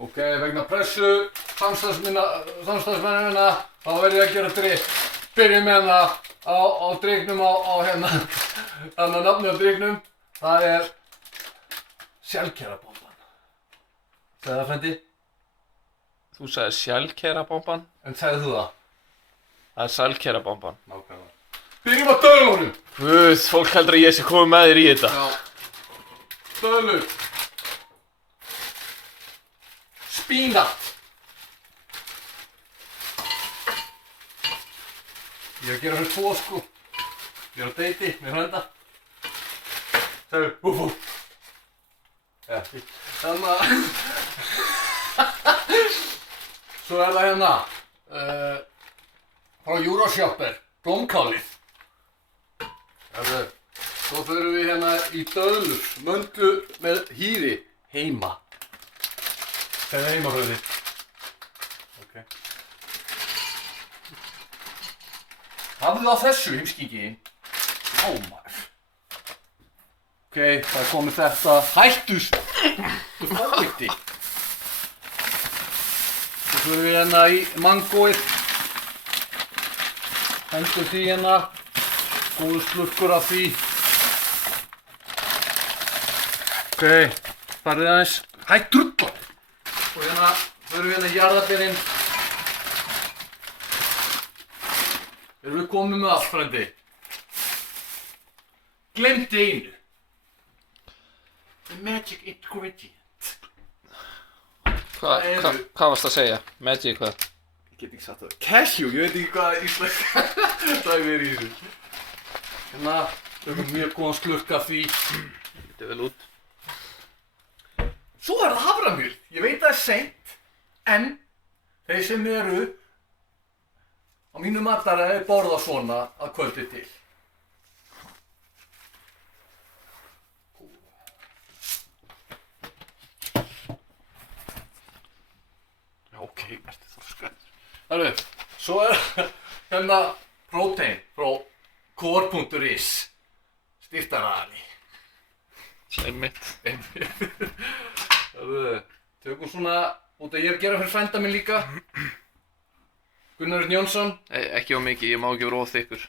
Ok, vegna pressu samstarfsmennina þá verð ég að gera drykk. Byrjum með á drykknum þannig að nafnið á drykknum, það er sjálfkerabomban. Sagði það, frendi? Þú sagði sjálfkerabomban. En sagði þú það? Það er sjálfkerabomban. Nákvæmlega. Byrjum á döðlunum! Guð, fólk heldur að ég sé komið með þér í þetta. Já. Döðlur. Spínat. Ég er að gera fyrir 2 sko. Ég er á deiti með frænda. Segðu, úf. Já, þannig að svo er það hérna frá Euroshopper, blómkálið. Svo förum við hérna í döðlur, möndlu með hýði heima. Segðu heima fyrir því. Ok. Hafðu það á þessu, heimskíki. Ó maður. Ok, það er komið þetta. Hættus! Þú fókti. Svo förum við hérna í mangóið. Hendum því hérna. Góður slurkur af því. Ok, farið aðeins. Hætt drullar! Og hérna förum við hérna í jarðarberinn. Erum við komið með allt, frendi? Gleymdi einu. The magic ingredient. Hvað varst að segja? Magic hvað? Ég get ekki sagt það. Cashew, ég veit ekki hvað íslenska dæmi er í þessu. Hérna, tökum mjög góðan slurk af því. Þetta vel út. Svo er það haframjöl. Ég veit það er seint, en þeir sem eru á mínu mataræði borða svona að kvöldi til. Já, ok, ertu þorskur. Herru, svo er hérna prótein frá core.is styrktaraðali. Einmitt. Herru, tökum svona út að ég er að gera fyrir frænda minn líka. Gunnar Jónsson. Ekki of mikið, ég má ekki vera of þykkur.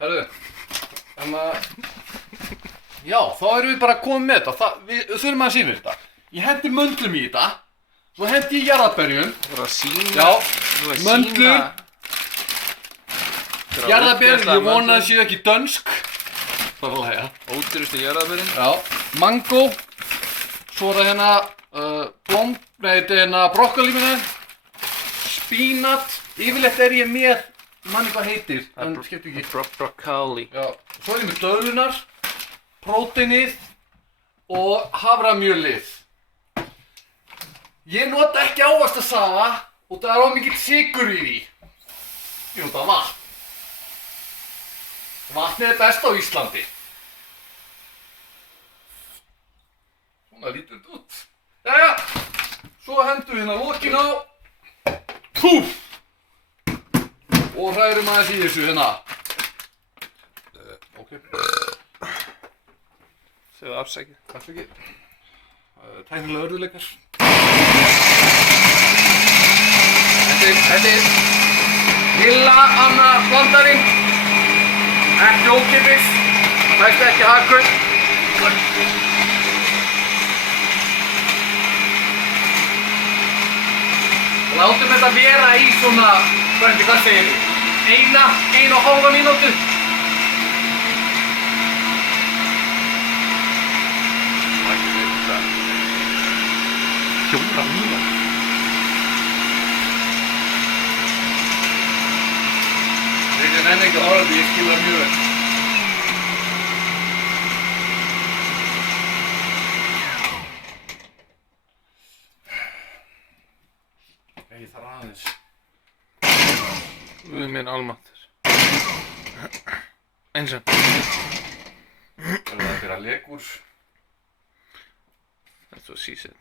Herru, já, þá erum við bara komið með þetta. Við þurfum að sína þetta. Ég hendi möndlum í þetta, svo hendi ég jarðarberjum. Þú voru að sína. Já, möndlur. Jarðarber, ég vona að það séu ekki dönsk. Það var að hega. Ódýrustu jarðarberin. Já, mango. Svo er það hérna brokkoli minna, spínat, yfirleitt er ég með, manni hvað heitir, en skiptir ekki. Brokkoli. Já, svo er ég með döðlunar, próteinið og haframjölið. Ég nota ekki ávaxtasafa og það er of mikill sykur í því. Ég nota vatn. Vatnið er best á Íslandi. Svona lítur þetta út. Jæja, svo hendum við hérna lokin á. Púf! Og hrærum aðeins í þessu hérna. Ok. Segðu afsækið. Afsakið. Tæknilega örðuleikar. Þetta er lilla Anna blandarinn. Ekki ókeypis. Fæst ekki hagkaup. Látum þetta vera í svona, hvernig hvað segir við? 1,5 mínútu. Það ekki verið það. 4 mínútur. Ég nenni ekki að horfa því, ég skil það mjög vel. Ég þarf aðeins. Guð minn almáttur. Eins og. Það er að gera legur. Þetta er svo sísett.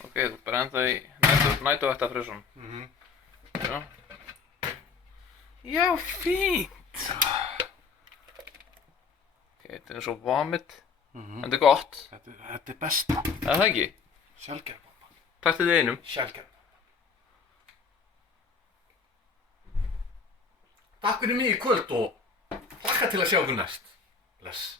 Ok, þú bara enda í nætuvættafrösun. Já. Já, fínt. er svo vomit. Mhm. Þetta er gott. Þetta er besta. Er það ekki? Sjálfgerð bomba. Takk til þið einum. Sjálfgerð. Takk fyrir mig í kvöld og hlakka til að sjá ykkur næst. Bless.